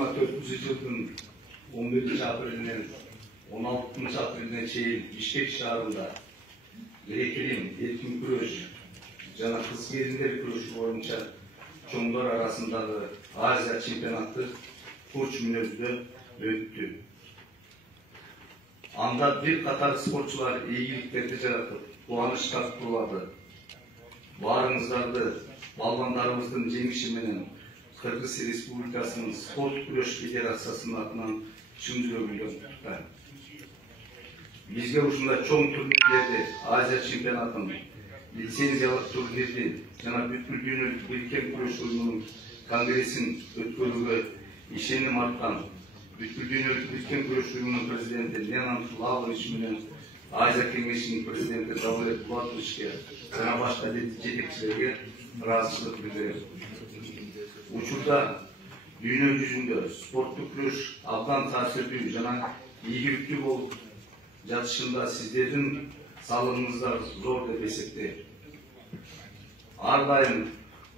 24 жылдың 11 апрелінен 16 апреліне чейин Бишкек шаарында грек-рим эркин күрөш жана кыз келиндер күрөшү боюнча чоңдор арасындагы Азия чемпионаты Фурч мүнөздө өттү. Анда бир катар спортчулар ийгиликтерди жаратып, кубаныч тартуулады. Баарыңыздарды балбандарыбыздын жеңиши менен Кыргыз Республикасынын спорт күрөш федерациясынын атынан чын жүрөгүмдөн куттуктайм. Бизге ушундай чоң турнирлерди, Азия чемпионатын, лицензиялык турнирди жана бүткүл дүйнөлүк бириккен күрөш уюмунун конгрессин өткөрүүгө ишеним арткан бүткүл дүйнөлүк бириккен күрөш уюмунун президенти Ненан Лаврович менен Азия кеңешинин президенти Давлет Булатовичке жана башка жетекчилерге ыраазычылык билдирем. Учурда дүйнө жүзүндө спорттук күрөш абдан таасирдүү жана ийгиликтүү болуп жатышында сиздердин салымыңыздар зор деп эсептейм. Ар дайым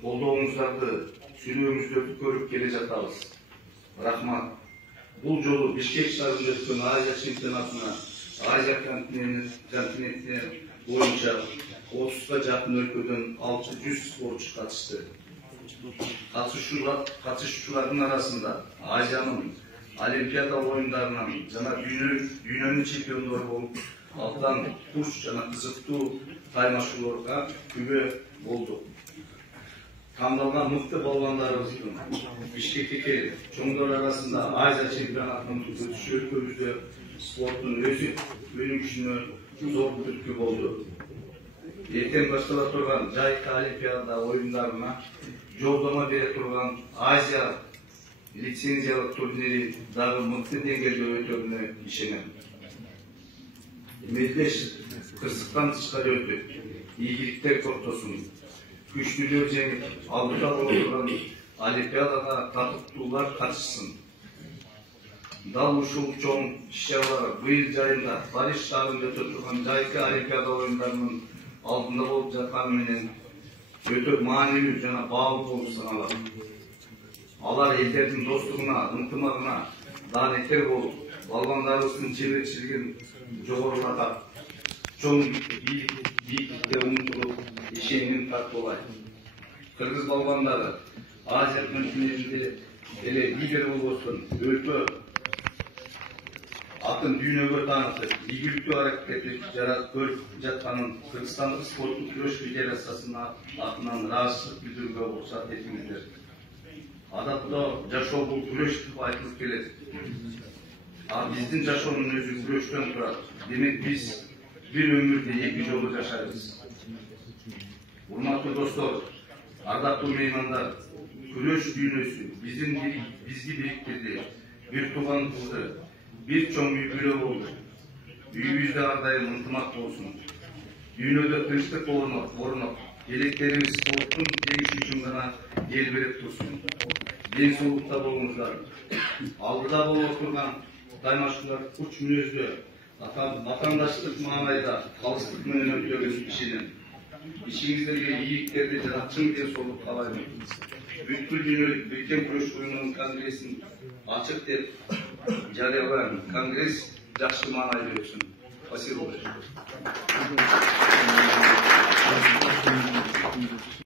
колдооңуздарды, сүйлөөңүздөрдү көрүп келе жатабыз. Рахмат. Бул жолу Бишкек шаарында өткөн Азия чемпионатына Азия континентине боюнча 30га жакын өлкөдөн 600 спортчу катышты. Катышуучулардын арасында Азиянын Олимпиада оюндарынан жана дүйнөнүн чемпиондору болуп, абдан куш жана кызыктуу кайнашууларга күбө болдук. Тандалган мыкты балбандарыбыздын Бишкекке келип, чоңдор арасында Азия чемпионатынын өтүшү өлкөбүздө спорттун өсүп өнүгүшүнө зор түрткү болду. Эртең баштала турган жайкы Олимпиада оюндарына жолдома бере турган Азия лицензиялык турнири дагы мыкты деңгээлде өтөрүнө ишенем. Мелдеш кырсыктан тышкары өтүп, ийгиликтер токтосун, күчтүүлөр жеңип, алдыда боло турган Олимпиадага татыктуулар катышсын. Дал ушул чоң иш-чаралар быйыл жайында Париж шаарында өтө турган жайкы Олимпиада оюндарынын алдында болуп жатканы менен өтө маанилүү жана баалуу болуп саналат. Алар элдердин достугуна, ынтымагына даанеттер болуп, балбандарыбыздын чеберчилигин жогорулатат. Чоң бийиктикке умтулуп, ишенимин тартуулайт. Кыргыз балбандары Азия континентинде эле лидер болбостон өлкө атын дүйнөгө таанытып, ийгиликтүү аракет жараткып жатканын Кыргызстандык спорттук күрөш федерациясынын атынан ыраазычылык билдирүүгө уруксат этиңиздер. Адатта жашоо бул күрөш деп айтылып келет. Биздин жашоонун өзү күрөштөн турат. Демек биз бир өмүрдө эки жолу жашайбыз. Урматтуу достор, ардактуу меймандар, күрөш дүйнөсү бизди бириктирди, бир тууган кылды. Bir çoğun büyüklüğü oldu. Büyüğümüzde ardayım ıntımak olsun. Düğünöde tınçlık orunup, geleklerimiz sportun geniş hücumlarına el verip dursun. Den soğukta bolunuzlar. Aldıda bol oturgan kaynaşılar uç münözlü, vatandaşlık manayda kalıslık menen ötürüz kişinin. İşinizde iyiliklerdi jaratçın diye solup kalayım. Бүткүл дүйнөлүк бириккен күрөш уюмунун конгрессин ачык деп жарыялайм. Конгресс жакшы маанай берсин. Спасибо.